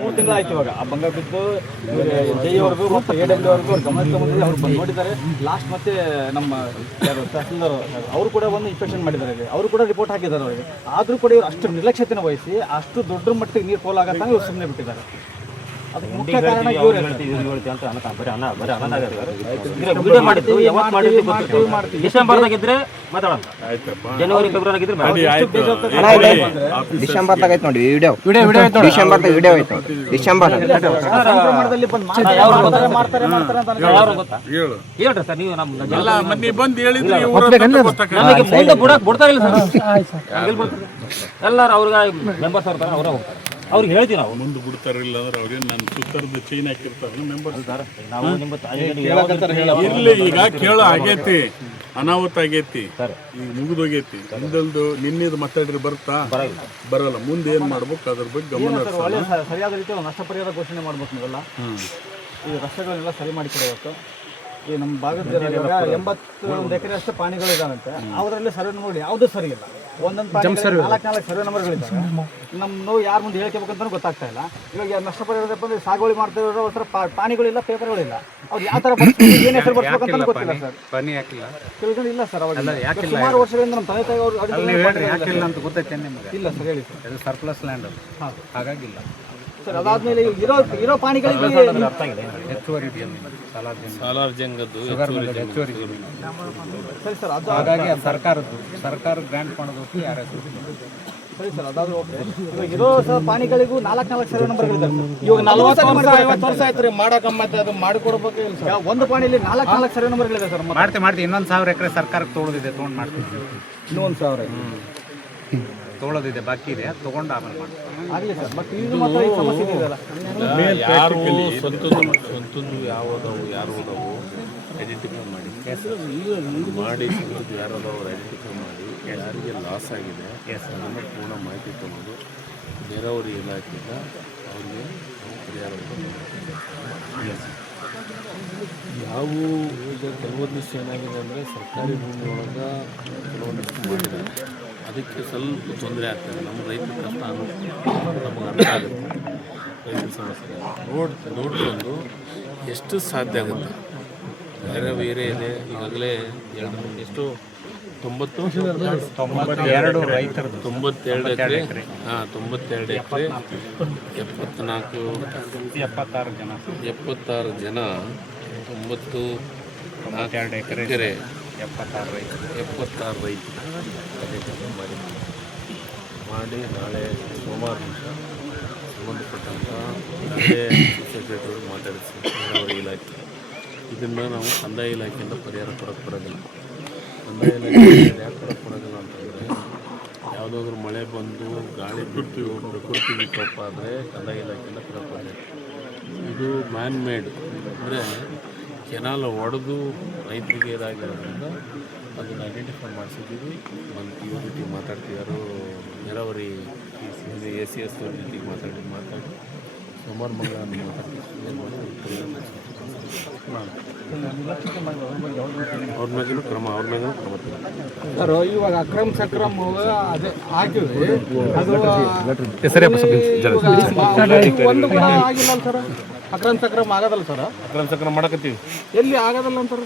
3 ತಿಂಗಳಾಯ್ತು ಇವಾಗ ಆ ಬಂಗ ಬಿದ್ದು ಜೈ ಅವ್ರಿಗೂ ಮತ್ತು AW ಅವ್ರಿಗೂ ಅವ್ರು ಗಮನಕ್ಕೆ ಬಂದಿದೆ. ಅವ್ರು ಬಂದು ನೋಡಿದ್ದಾರೆ. ಲಾಸ್ಟ್ ಮತ್ತೆ ನಮ್ಮ ಯಾರು ತಹಸೀಲ್ದಾರ್ ಅವರು ಕೂಡ ಒಂದು ಇನ್ಸ್ಪೆಕ್ಷನ್ ಮಾಡಿದ್ದಾರೆ. ಅವರು ಕೂಡ ರಿಪೋರ್ಟ್ ಹಾಕಿದ್ದಾರೆ ಅವರಿಗೆ. ಆದರೂ ಕೂಡ ಇವರು ಅಷ್ಟು ನಿರ್ಲಕ್ಷ್ಯತೆಯನ್ನು ವಹಿಸಿ ಅಷ್ಟು ದೊಡ್ಡ ಮಟ್ಟಿಗೆ ನೀರು ಪೋಲಾಗತ್ತಾನೆ ಇವ್ರು ಸುಮ್ಮನೆ ಬಿಟ್ಟಿದ್ದಾರೆ. ಅದಕ್ಕೆ ಮುಖ್ಯ ಕಾರಣ ಇವರೇ ಡಿಸೆಂಬರ್ದಾಗಿದ್ರೆ ಮಾತಾಡೋಣ. ಜನವರಿ ಫೆಬ್ರವರಿ ಡಿಸೆಂಬರ್ದಾಗ ಐತೆ ನೋಡಿ ವಿಡಿಯೋ ಡಿಸೆಂಬರ್ದಾಗ ವಿಡಿಯೋ ಐತೆ ಡಿಸೆಂಬರ್ ಸಂಕ್ರಮಣದಲ್ಲಿ ಬಂದು ಮಾಡ್ತಾರೆ ಹೇಳ್ರಿ ಸರ್. ನೀವು ಮೊನ್ನೆ ಬಂದು ಹೇಳಿದ್ರೆ ನಮಗೆ ಮುಂದೆ ಬಿಡ್ತಾ ಇಲ್ಲ ಸರ್. ಎಲ್ಲರೂ ಅವ್ರಿಗೆ ಮೆಂಬರ್ಸ್ ಇರ್ತಾರೆ ಅವರ ಅವ್ರಿಗೆ ಹೇಳ್ತೀವಿ ನಾವು ಮುಂದೆ ಬಿಡ್ತಾರಿಲ್ಲ ಅಂದ್ರೆ ಅವ್ರೇನು ನನ್ನ ಸುತ್ತರದ ಚೈನ್ ಹಾಕಿರ್ತಾರೆ ಮೆಂಬರ್ ನಾವು ನಿಮ್ಮ ಇರ್ಲಿ. ಈಗ ಕೇಳೋ ಆಗೈತಿ, ಅನಾಹುತ ಆಗೈತಿ, ಈಗ ಮುಗಿದೋಗೈತಿ. ಹಿಂದಲ್ದು ನಿನ್ನೆದು ಮಾತಾಡ್ರಿ ಬರ್ತಾ ಬರಲ್ಲ. ಮುಂದೆ ಏನ್ ಮಾಡ್ಬೇಕು ಅದ್ರ ಬಗ್ಗೆ ಗಮನ ಒಳ್ಳೆ ಸರಿಯಾದ ರೀತಿ ನಷ್ಟ ಪರಿಹಾರ ಘೋಷಣೆ ಮಾಡ್ಬೇಕು ನೀವೆಲ್ಲ. ಈ ರಸ್ತೆಗಳನ್ನೆಲ್ಲ ಸರಿ ಮಾಡಿಕೊಡಬೇಕು. ಈ ನಮ್ಮ ಭಾಗದ 81 ಎಕರೆ ಅಷ್ಟು ಪಾಣಿಗಳಿದಾವಂತೆ. ಅವರಲ್ಲಿ ಸರ್ವೆ ನಂಬರ್ ಯಾವುದೂ ಸರಿ ಇಲ್ಲ. ಒಂದೊಂದು 4 ಸರ್ವೆ ನಂಬರ್ಗಳಿದ್ದಾವೆ. ನಮ್ಮ ನೋವು ಯಾರ ಮುಂದೆ ಹೇಳ್ಕೋಬೇಕಂತ ಗೊತ್ತಾಗ್ತಾ ಇಲ್ಲ. ಇವಾಗ ನಷ್ಟ ಪರಿಹಾರ ಬಂದು ಸಾಗುವಳಿ ಮಾಡ್ತಾ ಇರೋ ಒಂಥರ ಪಾಣಿಗಳಿಲ್ಲ, ಪೇಪರ್ಗಳಿಲ್ಲ. ಅವ್ರು ಯಾವ ಥರ ಏನು ಹೆಸರು ಬರ್ಸ್ಬೇಕಂತ ಗೊತ್ತಿಲ್ಲ ಸರ್. ತಿಳ್ಕೊಂಡಿಲ್ಲ ಸರ್. ಅವಾಗ ಸುಮಾರು ವರ್ಷಗಳಿಂದ ನಮ್ಮ ತಂದೆ ತಾಯಿ ಅವರು ಅಂತ ಗೊತ್ತೈತೆ ನಿಮಗೆ? ಇಲ್ಲ ಸರ್, ಹೇಳಿ ಸರ್. ಇದು ಸರ್ಪ್ಲಸ್ ಲ್ಯಾಂಡ್ ಹಾಗಾಗಿಲ್ಲ ಸರ್. ಅದಾದ್ಮೇಲೆ ಇರೋ ಪಾಣಿಗಳಿಗೆ ಹೆಚ್ಚುವರಿ ಸಾಲಾರ್ಜಂಗದ್ದು ಹೆಚ್ಚುವರಿ ಸರಿ ಸರ್. ಅದು ಹಾಗಾಗಿ ಸರ್ಕಾರ ಗ್ರಾಂಟ್ ಮಾಡೋದಕ್ಕೆ ಯಾರು ಸರಿ ಸರ್. ಅದಾದ್ರೂ ಇವಾಗ ಇರೋ ಪಾಣಿಗಳಿಗೂ 4 ಸರ್ವೆ ನಂಬರ್ಗಳಿದ್ದಾವೆ. ಇವಾಗ 40 ವರ್ಷ ಆಯ್ತು ರೀ ಮಾಡಕಮ್ಮತ್ತೆ ಅದು ಮಾಡಿಕೊಡ್ಬೇಕು. ಒಂದು ಪಾಣಿಯಲ್ಲಿ 4 ಸರ್ವೆ ನಂಬರ್ಗಳಿದೆ ಸರ್. ಮಾಡ್ತೀವಿ. ಇನ್ನೊಂದು 1000 ಎಕರೆ ಸರ್ಕಾರಕ್ಕೆ ತೊಗೊಳೋದಿದೆ, ತೊಗೊಂಡು ಮಾಡ್ತೀವಿ. ಇನ್ನೊಂದು 1000 ತೊಗೊಳೋದಿದೆ, ಬಾಕಿ ಇದೆ, ತೊಗೊಂಡು ಆಮೇಲೆ ಮಾಡ್ತೀವಿ. ಆಗಲಿ ಸರ್. ಬಟ್ ಇದು ಮಾತ್ರ ಈ ಸಮಸ್ಯೆ ಇದೆಯಲ್ಲ. ಯಾರು ಸ್ವಂತದ್ದು ಯಾವ್ದವು ಯಾರು ಹೋದವು ಐಡೆಂಟಿಫೈ ಮಾಡಿ ಸ್ವಂತದ್ದು ಯಾರು ಅದಾವು ಐಡೆಂಟಿಫೈ ಮಾಡಿ ಯಾರಿಗೆ ಲಾಸ್ ಆಗಿದೆ ಅದನ್ನು ಪೂರ್ಣ ಮಾಹಿತಿ ತಗೊಂಡು ನೀರಾವರಿ ಇಲಾಖೆಯಿಂದ ಅವ್ರಿಗೆ ಪರಿಹಾರವನ್ನು ಯಾವ ಈಗ ಕೆಲವೊಂದಿಷ್ಟು ಏನಾಗಿದೆ ಅಂದರೆ ಸರ್ಕಾರಿ ಭೂಮಿ ಒಳಗೆ ಕೆಲವೊಂದಿಷ್ಟು ಮಾಡಿದ್ದಾರೆ. ಅದಕ್ಕೆ ಸ್ವಲ್ಪ ತೊಂದರೆ ಆಗ್ತದೆ. ನಮ್ಮ ರೈತರ ಕಷ್ಟ ನಮಗೆ ಅರ್ಥ ಆಗುತ್ತೆ. ರೈತರ ಸಮಸ್ಯೆ ನೋಡ್ಕೊಂಡು ಎಷ್ಟು ಸಾಧ್ಯ ಆಗುತ್ತೆ. ಬೇರೆ ಇದೆ. ಈಗಾಗಲೇ ಎಷ್ಟು 92 ರೈತರದ್ದು 92 ಎಕರೆ 92 ಎಕರೆ 76 ಜನ 92 ಎಕರೆ 76 ರೈತರು ಮಾಡಿ ನಾಳೆ ಸೋಮವಾರ ಸಂಬಂಧಪಟ್ಟಂಥ ಸೆಕ್ರೆಟರಿ ಮಾತಾಡಿಸಿ ನೀರಾವರಿ ಇಲಾಖೆ ಇದನ್ನು ನಾವು ಕಂದಾಯ ಇಲಾಖೆಯಿಂದ ಪರಿಹಾರ ಕೊಡೋಕ್ಕೆ ಬರೋದಿಲ್ಲ. ಕಂದಾಯ ಇಲಾಖೆ ಯಾಕೆ ಕೊಡೋಕ್ಕೆ ಬರೋದಿಲ್ಲ ಅಂತಂದರೆ ಯಾವುದಾದ್ರೂ ಮಳೆ ಬಂದು ಗಾಳಿ ಬಿಟ್ಟು ಪ್ರಕೃತಿ ವಿಕೋಪ ಆದರೆ ಕಂದಾಯ ಇಲಾಖೆಯಿಂದ ಕೊಡೋಕ್ಕೆ ಬರೋದಿಲ್ಲ. ಇದು ಮ್ಯಾನ್ ಮೇಡ್ ಅಂದರೆ ಕೆನಾಲ್ ಒಡೆದು ರೈತರಿಗೆ ಇದಾಗಿರೋದ್ರಿಂದ ಅದನ್ನು ಐಡೆಂಟಿಫೈ ಮಾಡಿಸಿದ್ದೀವಿ. ಒಂದು ಯೂನಿಟಿ ಮಾತಾಡ್ತಿದ್ದಾರೋ ನೀರಾವರಿ ACS ಜೊತೆಗೆ ಮಾತಾಡಿ ಸೋಮವಾರ ಮಂಗಳವಾರ ಅವ್ರ ಮ್ಯಾಗೂ ಕ್ರಮ ಸರ್. ಇವಾಗ ಅಕ್ರಮ್ ಸಕ್ರಮ್ ಅದೇ ಹಾಕಿದ್ವಿ. ಅದು ಒಂದು ಕೂಡ ಆಗಿಲ್ಲ ಸರ್. ಅಕ್ರಮ್ ಸಕ್ರಮ್ ಆಗೋದಲ್ಲ ಸರ್. ಅಕ್ರಮ ಸಕ್ರಮ ಮಾಡಕತ್ತೀವಿ. ಎಲ್ಲಿ ಆಗೋದಲ್ಲ ಅಂತಾರೆ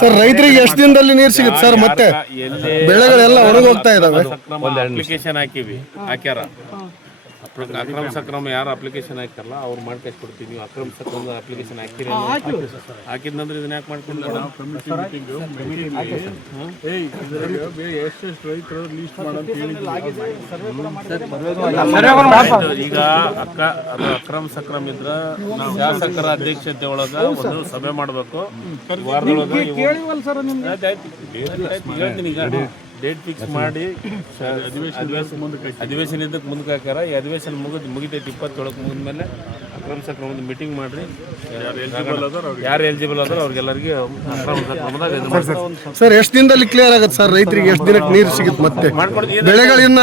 ಸರ್. ರೈತರಿಗೆ ಎಷ್ಟು ದಿನದಲ್ಲಿ ನೀರು ಸಿಗುತ್ತೆ ಸರ್? ಮತ್ತೆ ಬೆಳೆಗಳೆಲ್ಲ ಒಣಗೋಗ್ತಾ ಇದಾವೆ. ಅಪ್ಲಿಕೇಶನ್ ಹಾಕ್ಯಾರ. ಅಕ್ರಮ ಸಕ್ರಮ ಯಾರು ಅಪ್ಲಿಕೇಶನ್ ಹಾಕ್ತಾರಲ್ಲ ಅವ್ರು ಮಾಡ್ಕೇಸ್ ಕೊಡ್ತೀವಿ. ನೀವು ಅಕ್ರಮ ಸಕ್ರಮ ಅಪ್ಲಿಕೇಶನ್ ಹಾಕಿರಿ ಹಾಕಿದ್ನಂದ್ರೆ ಇದನ್ನ ಯಾಕೆ ಮಾಡ್ಕೊಂಡು ಈಗ ಅದು ಅಕ್ರಮ ಸಕ್ರಮ ಇದ್ರ ಶಾಸಕರ ಅಧ್ಯಕ್ಷತೆ ಒಳಗ ಒಂದು ಸಭೆ ಮಾಡಬೇಕು. ಹೇಳ್ತೀನಿ ಈಗ ಡೇಟ್ ಫಿಕ್ಸ್ ಮಾಡಿ ಅಧಿವೇಶನ ಇದ್ದಕ್ಕೆ ಮುಂದಕ್ಕೆ ಹಾಕ್ಯಾರ. ಈ ಅಧಿವೇಶನ ಮುಗಿತೈತಿ 27 ಮುಗಿದ್ಮೇಲೆ ಅಕ್ರಮ ಸಕ್ರಮದ ಮೀಟಿಂಗ್ ಮಾಡ್ರಿ. ಯಾರು ಎಲಿಜಿಬಲ್ ಆದ್ರೆ ಅವ್ರಿಗೆಲ್ಲರಿಗೆ ಅಕ್ರಮ ಸಕ್ರಮದಾಗ ಸರ್ ಎಷ್ಟು ದಿನದಲ್ಲಿ ಕ್ಲಿಯರ್ ಆಗುತ್ತೆ ಸರ್? ರೈತರಿಗೆ ಎಷ್ಟು ದಿನಕ್ಕೆ ನೀರು ಸಿಗುತ್ತೆ? ಮತ್ತೆ ಬೆಳೆಗಳಿನ್ನ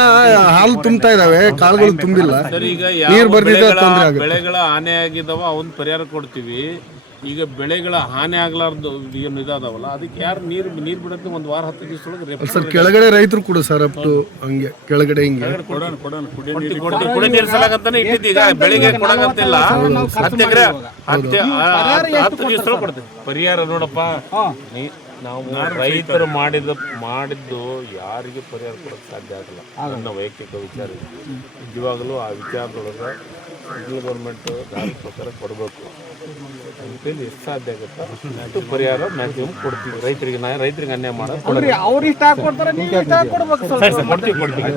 ಹಾಲು ತುಂಬ್ತಾ ಇದಾವೆ, ಕಾಳುಗಳು ತುಂಬಿಲ್ಲ. ಸರ್, ಈಗ ಯಾವ ಬೆಳೆಗಳ ಹಾನಿ ಆಗಿದಾವ ಅವನ್ನ ಪರಿಹಾರ ಕೊಡ್ತೀವಿ. ಈಗ ಬೆಳೆಗಳ ಹಾನಿ ಆಗ್ಲಾರ್ದು ಏನು ಇದಾದವಲ್ಲ ಅದಕ್ಕೆ ಯಾರು ನೀರು ಬಿಡೋದು ಒಂದು ವಾರ 10 ದಿವಸದೊಳಗೆ ಸರ್ ಕೆಳಗಡೆ ರೈತರು ಕೂಡ ಸರ್ ಅಪ್ ಟು ಹಂಗೆ ಕೆಳಗಡೆ ಹಿಂಗೆ ಕುಡಿ ನೀರು ಸಲಾಗಂತಾನೆ ಇಟ್ಟಿದ್ದು ಈಗ ಬೆಳಿಗ್ಗೆ ಕೊಡಗಂತಿಲ್ಲ 10 ಎಕರೆ 10 ದಿವಸ ಕೊಡ್ತೀವಿ ಪರಿಹಾರ ನೋಡಪ್ಪ ನಾವು ರೈತರು ಮಾಡಿದ್ದು ಯಾರಿಗೆ ಪರಿಹಾರ ಕೊಡೋಕ್ಕೆ ಸಾಧ್ಯ ಆಗಲ್ಲ ನನ್ನ ವೈಯಕ್ತಿಕ ವಿಚಾರ ನಿಜವಾಗಲೂ ಆ ವಿಚಾರದೊಳಗೆ ಸೆಂಟ್ರಲ್ ಗೌರ್ಮೆಂಟ್ ದಾರಿ ಪ್ರಕಾರ ಕೊಡಬೇಕು ಅಂತೇಳಿ ಎಷ್ಟು ಸಾಧ್ಯ ಆಗುತ್ತೋ ಅಷ್ಟು ಪರಿಹಾರ ಮ್ಯಾಕ್ಸಿಮಮ್ ಕೊಡ್ತೀವಿ ರೈತರಿಗೆ ಅನ್ಯಾಯ ಮಾಡೋದು ಅವ್ರು ಇಷ್ಟ ಹಾಕೊಡ್ತಾರೆ ನೀವು ಇಷ್ಟ ಹಾಕೊಡ್ಬೇಕು ಸರ್ ಕೊಡ್ತೀವಿ